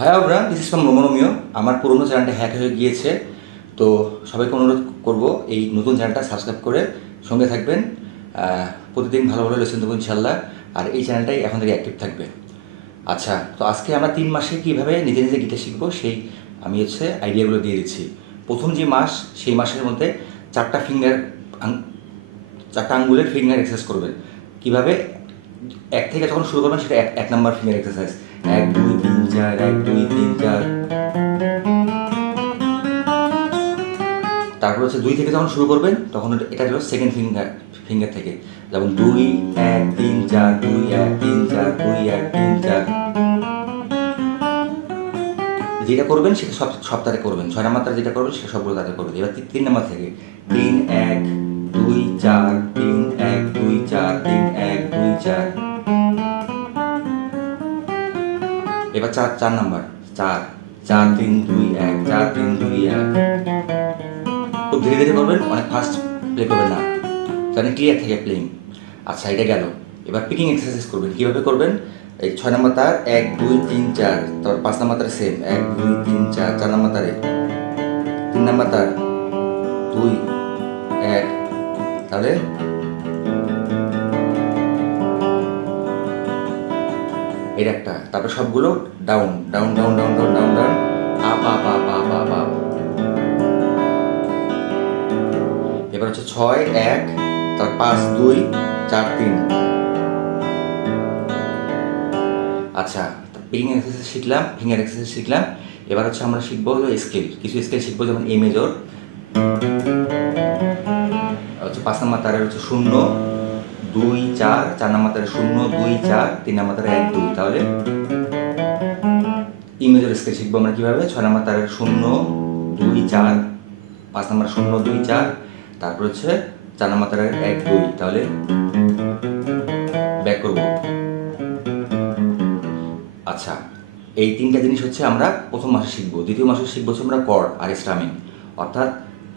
Hi everyone, this is from Romeo. আমার পুরনো চ্যানেলটা হ্যাক হয়ে গিয়েছে, তো সবাইকে অনুরোধ করব এই নতুন চ্যানেলটা সাবস্ক্রাইব করে সঙ্গে থাকবেন। প্রতিদিন ভালো ভালো লেসন দেবো ইনশাল্লাহ। আর এই চ্যানেলটাই এখন থেকে অ্যাক্টিভ থাকবে। আচ্ছা, তো আজকে আমরা 3 মাসে কীভাবে নিজে নিজে গিটার শিখবো সেই আমি আইডিয়াগুলো দিয়ে দিচ্ছি। প্রথম যে মাস, সেই মাসের মধ্যে 4টা আঙ্গুলের ফিঙ্গার এক্সারসাইজ করবেন। কীভাবে? এক থেকে যখন শুরু করবেন সেটা এক নাম্বার ফিঙ্গার এক্সারসাইজ, 1 2 3 4, 1 2 3 4। তারপর 2 থেকে যখন শুরু করবেন তখন এটা হলো সেকেন্ড ফিঙ্গার থেকে, যেমন 2 1 3 4, 2 1 3 4, 2 1 3 4। যেটা করবেন সেটা সব তারে করবেন। 6 নাম্বার তারে যেটা করবেন সেটা সবগুলো তারে করবেন। এবার 3 নাম্বার থেকে 3 1 2 4, 3 1 2 4, 3 1 2 4। এবার 4 নাম্বার, 4 4 3 2 1, 4 3 2 1। খুব ধীরে ধীরে করবেন, অনেক ফাস্ট প্লে করবেন না, জানি ক্লিয়ার থেকে প্লেইং। আচ্ছা, এটা গেল। এবার পিকিং এক্সারসাইজ করবেন। কীভাবে করবেন? এই 6 নাম্বার তার 1 2 3 4, তারপর 5 নাম্বার তার সেম 1 2 3 4, 4 নাম্বার তারে 3 নাম্বার তার 2 1, তাহলে এটা একটা। তারপর সবগুলো down down down down down down down, up up up up up up. এবার 6 1, তারপর 5 2 4 3। আচ্ছা, পিকিং এক্সারসাইজ শিখলাম, ফিঙ্গার এক্সারসাইজ শিখলাম। এবার আমরা শিখবো হলো স্কেল। কিছু স্কেল শিখবো, যেমন এ মেজর। 5 নাম্বার তারের 0 2 4, 4 নাম্বার তারে 0 2 4, 3 নাম্বার তারে 1 2। তাহলে ই মেজর স্কেল শিখবো আমরা কীভাবে? 6 নাম্বার তারের 0 2 4, 5 নাম্বার 0 2 4, তারপর 4 নাম্বার তারের 1 2। তাহলে ব্যাক করব। আচ্ছা, এই 3টা জিনিস আমরা প্রথম মাসে শিখবো। দ্বিতীয় মাসে শিখবো আমরা কর্ড আর স্ট্রামিং। অর্থাৎ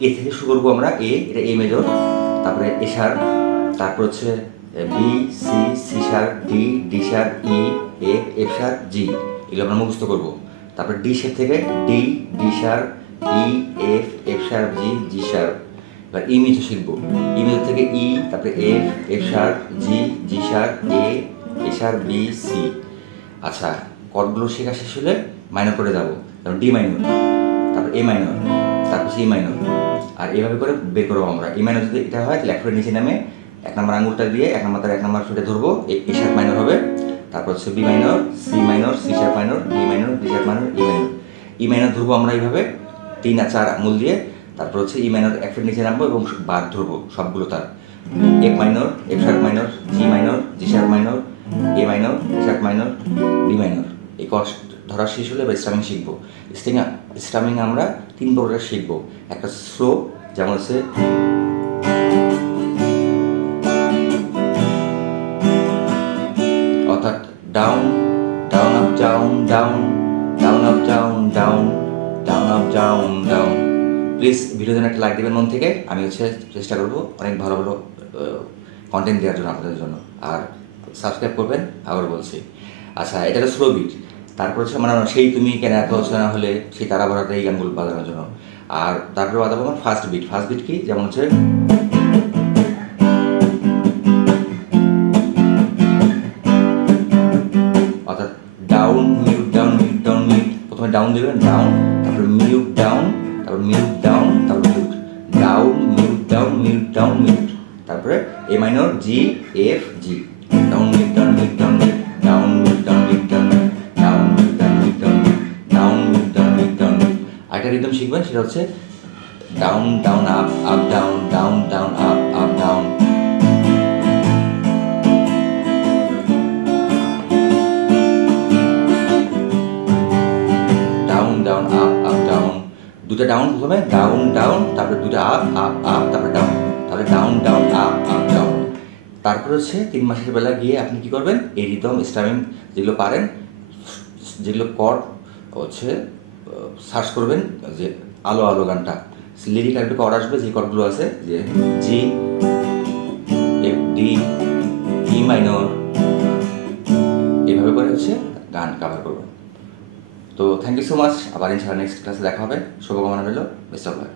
এ থেকে শুরু করবো আমরা, এটা এ মেজর, তারপরে এ শার্প, তারপর B C, C sharp, D, D sharp, E, F, F sharp, G. এগুলো আমরা মুখস্থ করবো। তারপর ডি শেপ থেকে D, D sharp, E, F, F sharp, G, G sharp. এবার ই মেজর শিখবো। ই মেজর থেকে ই, তারপরে F, F sharp, G, G sharp, A sharp, B, C. আচ্ছা, কর্ডগুলো শেখা শেষ হলে মাইনর করে যাবো, যেমন ডি মাইনর, তারপর এ মাইনর, তারপর সি মাইনর। আর এইভাবে করে বের করবো আমরা। এ মাইনর যদি এটা হয়, তাহলে 1 ফুটের নিচে নামে 1 নাম্বার আঙুলটা দিয়ে 1 নাম্বার তার 1 নাম্বার ফুটে ধরবো, এ শার্প মাইনর হবে। তারপর B minor, C minor, C sharp minor, D minor, D sharp minor, E minor. E minor ধরবো আমরা এইভাবে 3 আর 4 আঙুল দিয়ে। তারপর ই মাইনর 1 ফুটের নিচে নামবো এবং বার ধরবো সবগুলো তার। F minor, F sharp minor, G minor, G sharp minor, A minor, A sharp minor, D minor. এই কর্ড ধরা শেষ হলে এবার স্ট্রামিং শিখবো। স্ট্রামিং আমরা 3 প্রকার শিখবো। একটা স্লো, যেমন অর্থাৎ down down up down down, down up down down, down up down down. Please video জন্য একটা লাইক দেবেন মন থেকে। আমি চেষ্টা করবো অনেক ভালো ভালো কন্টেন্ট দেওয়ার জন্য আপনাদের জন্য। আর সাবস্ক্রাইব করবেন, আবার বলছি। আচ্ছা, এটা হলো স্লো বিট। তারপর মানে সেই তুমি কেন এত না হলে, সেই তারা ভরাতে এই গানগুলো বাজানোর জন্য। আর তারপরে বাজাবো আমার ফার্স্ট বিট। ফার্স্ট বিট কি? যেমন অর্থাৎ down mute down mute down mute. প্রথমে ডাউন দেবেন, ডাউন, তারপরে মিউট ডাউন, তারপর মিউট ডাউন, তারপর mute down, mute down, mute down, mute. তারপরে A minor, G, F, G, down mute down mute down mute, down mute down mute down mute, down mute down mute down mute, down mute down mute down mute. আরেকটা rhythm শিখবেন, সেটা down down up up down, down down up up down. Down down up up down. দুটো down প্রথমে, down down, তারপরে দুটো up up up, তারপরে down. তাহলে down down up up down. তারপর 3 মাসের বেলা গিয়ে আপনি কি করবেন? এই রিদম স্ট্রামিং যেগুলো পারেন, যেগুলো কর্ড সার্চ করবেন, যে আলো আলো গানটা, লিরিক আর কর্ড আসবে, যে কর্ডগুলো আছে, যে জি, এফ, ডি, ই মাইনর, এভাবে করে গান কাভার করবেন। তো তো থ্যাংক ইউ সো মাচ, আবার ইনশাআল্লাহ নেক্সট ক্লাসে দেখা হবে। শুভকামনা রইল, বেস্ট অফ লাক।